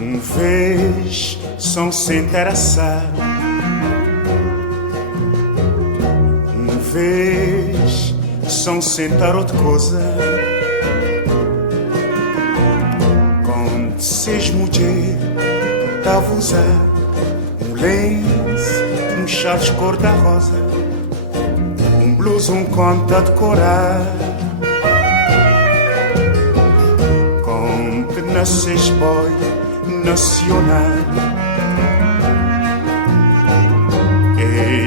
Vez são sem interessar, vez são sentar outra coisa. Quando seis mulher tava usar lenço, charles cor-da-rosa, blues, conta decorar. Com que nasces boy nacional,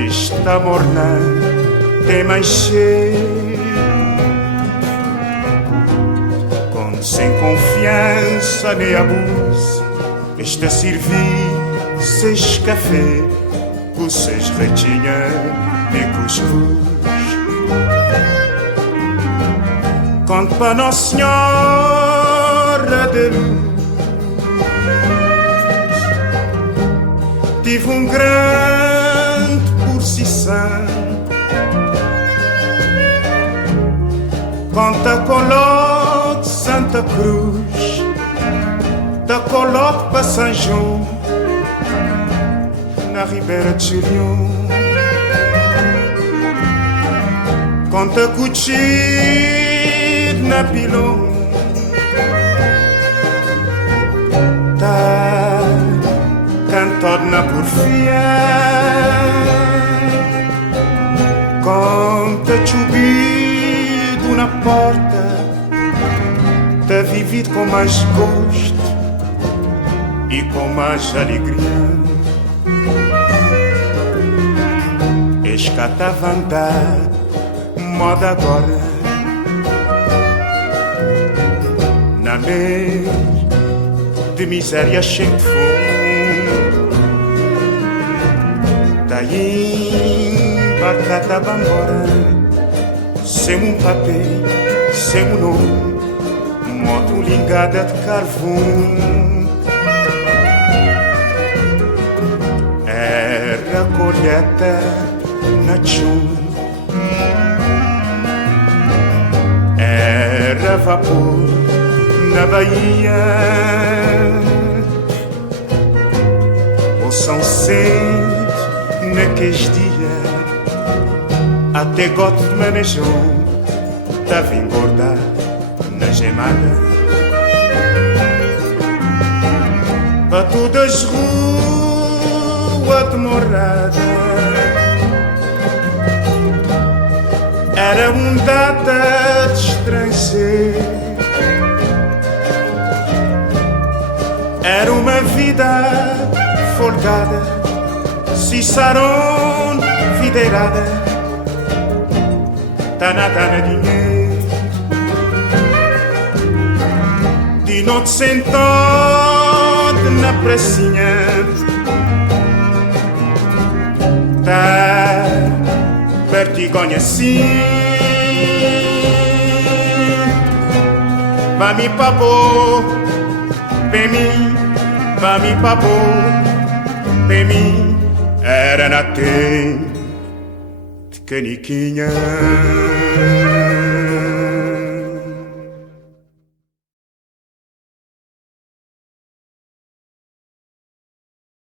esta morna tem mais cheio. Com sem confiança nem abuso, esta servir seis café, com seis retinha e cuscuz. Conto para Nossa Senhora de Luz, tive grande procissão. Conta coloque Santa Cruz, da coloque para São João, na Ribeira de Gilhão. Conta cuchillo na pilão, tá cantado na porfia. Conta chubido na porta, tá vivido com mais gosto e com mais alegria. Escatava a andar, moda agora, na meia de miséria cheia de fundo. Daí embarcada vai embora, sem papel, sem nome, moto ligada de carvão. Era colheita na chum, era vapor na Bahia. O São Cento naqueles dias, até goto de manejão tava engordar na gemada. Para todas as ruas de morada, era data de estrangeiro. Era uma vida folgada, Cicerón videirada, tá nada na dinheiro. De noite sentado na pracinha, tá vertigonha assim. Vai me papou, bem mim, vai me papou, bem mim. Era na tempo de caniquinha.